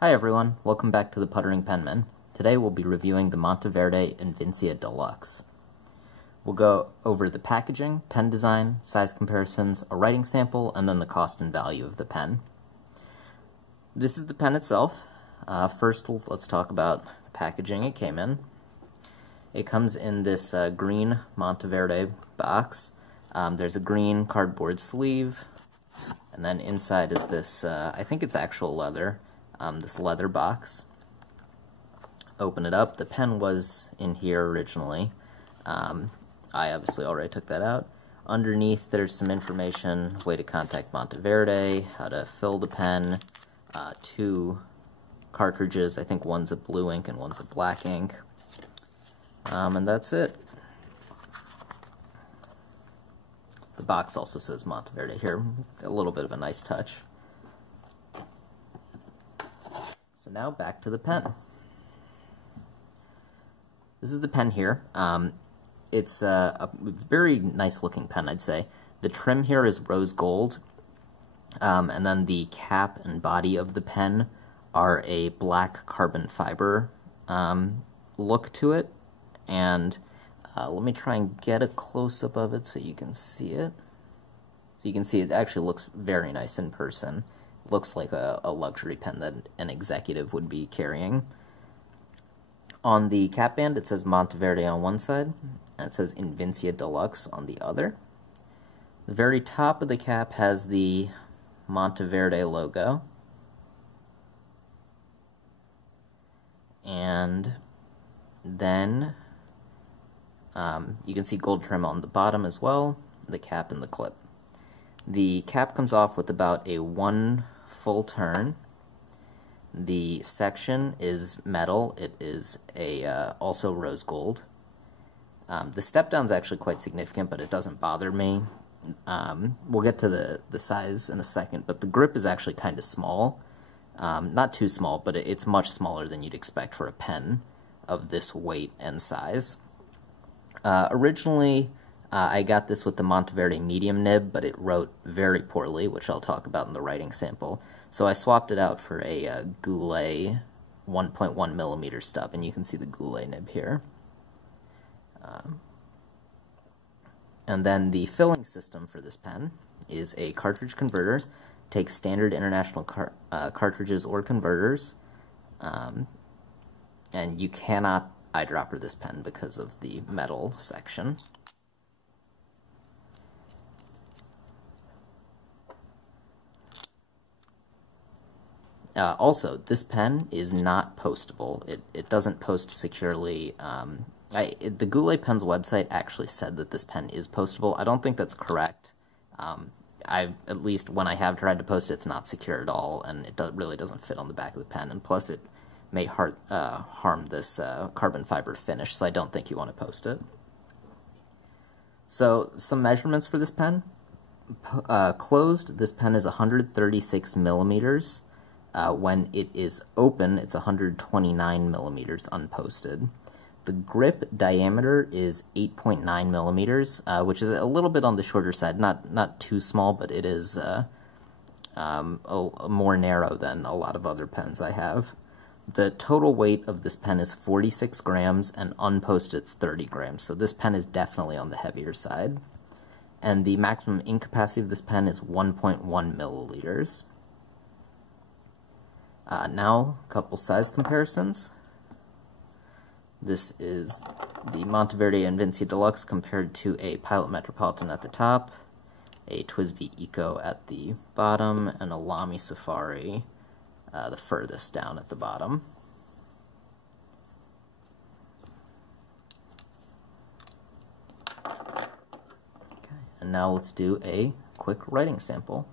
Hi everyone, welcome back to the Puttering Penman. Today we'll be reviewing the Monteverde Invincia Deluxe. We'll go over the packaging, pen design, size comparisons, a writing sample, and then the cost and value of the pen. This is the pen itself. First, let's talk about the packaging it came in. It comes in this green Monteverde box. There's a green cardboard sleeve, and then inside is this, I think it's actual leather, this leather box. Open it up. The pen was in here originally. I obviously already took that out. Underneath there's some information, way to contact Monteverde, how to fill the pen, 2 cartridges, I think one's a blue ink and one's a black ink, and that's it. The box also says Monteverde here, a little bit of a nice touch. So now back to the pen. This is the pen here. It's a very nice looking pen, I'd say. The trim here is rose gold, and then the cap and body of the pen are a black carbon fiber look to it. And let me try and get a close-up of it so you can see it. So you can see it actually looks very nice in person. It looks like a luxury pen that an executive would be carrying. On the cap band it says Monteverde on one side, and it says Invincia Deluxe on the other. The very top of the cap has the Monteverde logo. And then you can see gold trim on the bottom as well, the cap and the clip. The cap comes off with about a 1 full turn. The section is metal. It is also rose gold. The step down is actually quite significant, but it doesn't bother me. We'll get to the size in a second, but the grip is actually kind of small. Not too small, but it's much smaller than you'd expect for a pen of this weight and size. Originally, I got this with the Monteverde medium nib, but it wrote very poorly, which I'll talk about in the writing sample. So I swapped it out for a Goulet 1.1 millimeter stub, and you can see the Goulet nib here. And then the filling system for this pen is a cartridge converter. Takes standard international cartridges or converters, and you cannot eyedropper this pen because of the metal section. Also, this pen is not postable. It doesn't post securely. The Goulet Pen's website actually said that this pen is postable. I don't think that's correct. At least when I have tried to post it, it's not secure at all, and it really doesn't fit on the back of the pen, and plus it may harm this carbon fiber finish, so I don't think you want to post it. So, some measurements for this pen. Closed, this pen is 136 millimeters. When it is open, it's 129 millimeters unposted. The grip diameter is 8.9 millimeters, which is a little bit on the shorter side, not too small, but it is more narrow than a lot of other pens I have. The total weight of this pen is 46 grams, and unposted it's 30 grams, so this pen is definitely on the heavier side. And the maximum ink capacity of this pen is 1.1 milliliters. Now, a couple size comparisons. This is the Monteverde Invincia Deluxe compared to a Pilot Metropolitan at the top, a TWSBI Eco at the bottom, and a Lamy Safari the furthest down at the bottom. Okay, and now let's do a quick writing sample.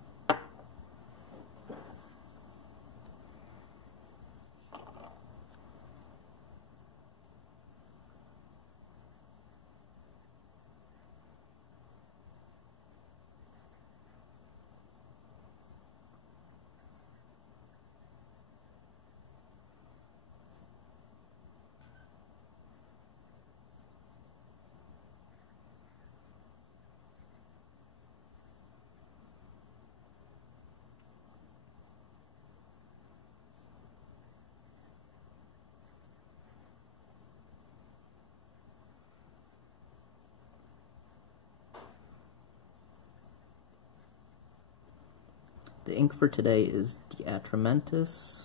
The ink for today is Diatramentis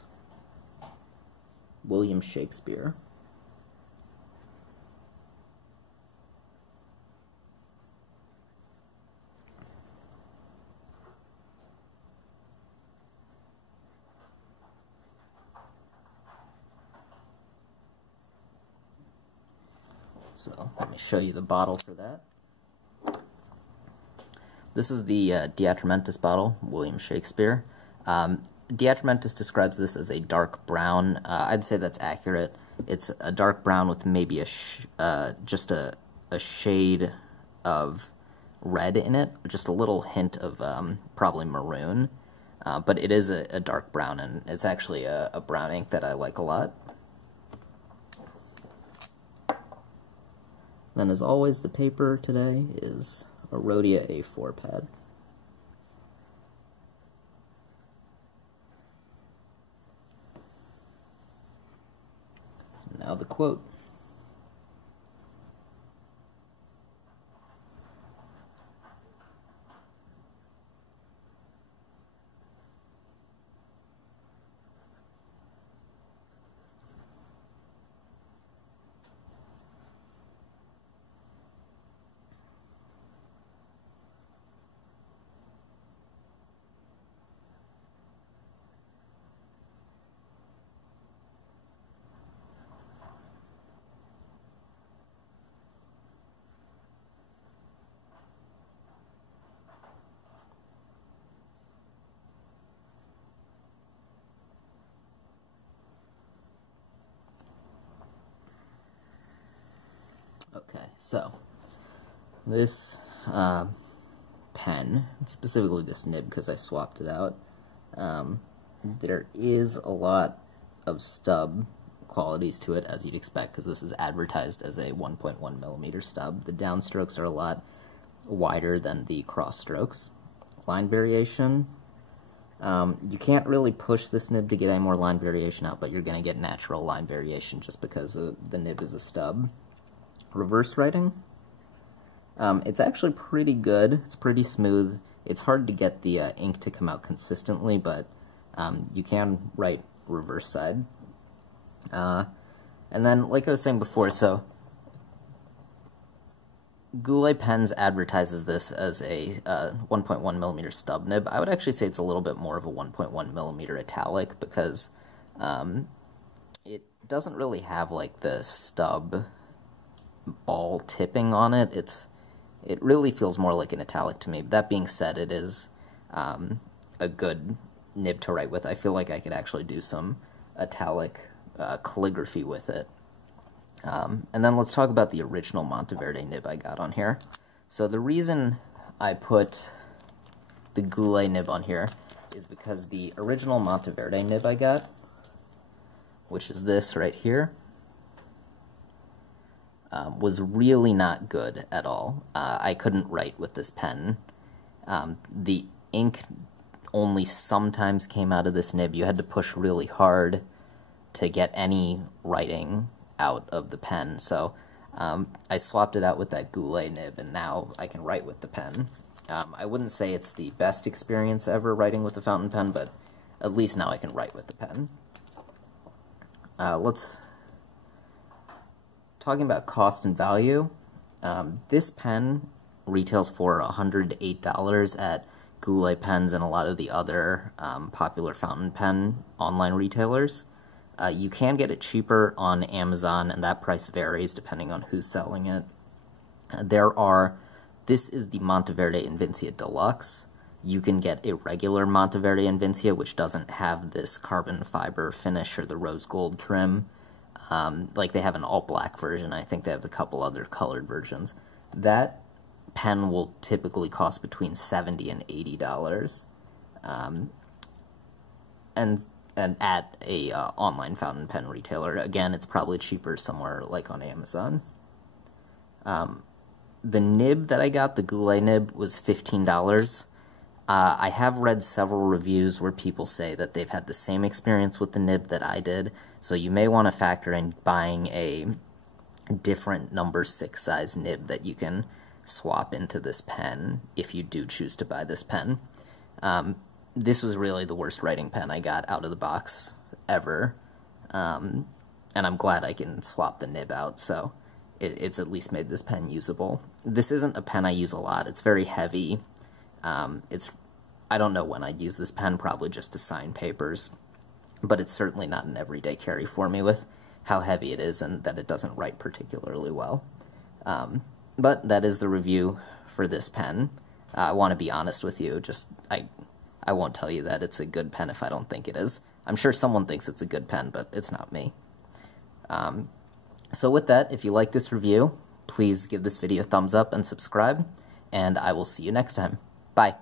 William Shakespeare. So let me show you the bottle for that. This is the Diatramentis bottle, William Shakespeare. Diatramentis describes this as a dark brown. I'd say that's accurate. It's a dark brown with maybe just a shade of red in it, just a little hint of probably maroon. But it is a dark brown, and it's actually a brown ink that I like a lot. Then, as always, the paper today is a Rhodia A4 pad. Now the quote. Okay, so this pen, specifically this nib because I swapped it out, there is a lot of stub qualities to it, as you'd expect, because this is advertised as a 1.1 millimeter stub. The downstrokes are a lot wider than the cross strokes. Line variation, you can't really push this nib to get any more line variation out, but you're going to get natural line variation just because the nib is a stub. Reverse writing, it's actually pretty good. It's pretty smooth. It's hard to get the ink to come out consistently, but you can write reverse side. And then, like I was saying before, so Goulet Pens advertises this as a 1.1 millimeter stub nib. I would actually say it's a little bit more of a 1.1 millimeter italic because it doesn't really have like the stub ball tipping on it. It really feels more like an italic to me. But that being said, it is a good nib to write with. I feel like I could actually do some italic calligraphy with it. And then let's talk about the original Monteverde nib I got on here. So the reason I put the Goulet nib on here is because the original Monteverde nib I got, which is this right here, was really not good at all. I couldn't write with this pen. The ink only sometimes came out of this nib. You had to push really hard to get any writing out of the pen. So I swapped it out with that Goulet nib, and now I can write with the pen. I wouldn't say it's the best experience ever writing with the fountain pen, but at least now I can write with the pen. Talking about cost and value, this pen retails for $108 at Goulet Pens and a lot of the other popular fountain pen online retailers. You can get it cheaper on Amazon, and that price varies depending on who's selling it. This is the Monteverde Invincia Deluxe. You can get a regular Monteverde Invincia, which doesn't have this carbon fiber finish or the rose gold trim. Like they have an all-black version. I think they have a couple other colored versions. That pen will typically cost between $70 and $80. And at a online fountain pen retailer. Again, it's probably cheaper somewhere like on Amazon. The nib that I got, the Goulet nib, was $15. I have read several reviews where people say that they've had the same experience with the nib that I did, so you may want to factor in buying a different number 6 size nib that you can swap into this pen if you do choose to buy this pen. this was really the worst writing pen I got out of the box ever, and I'm glad I can swap the nib out, so it's at least made this pen usable. This isn't a pen I use a lot. It's very heavy. I don't know when I'd use this pen, probably just to sign papers, but it's certainly not an everyday carry for me with how heavy it is and that it doesn't write particularly well. But that is the review for this pen. I want to be honest with you, I won't tell you that it's a good pen if I don't think it is. I'm sure someone thinks it's a good pen, but it's not me. So with that, if you like this review, please give this video a thumbs up and subscribe, and I will see you next time. Bye.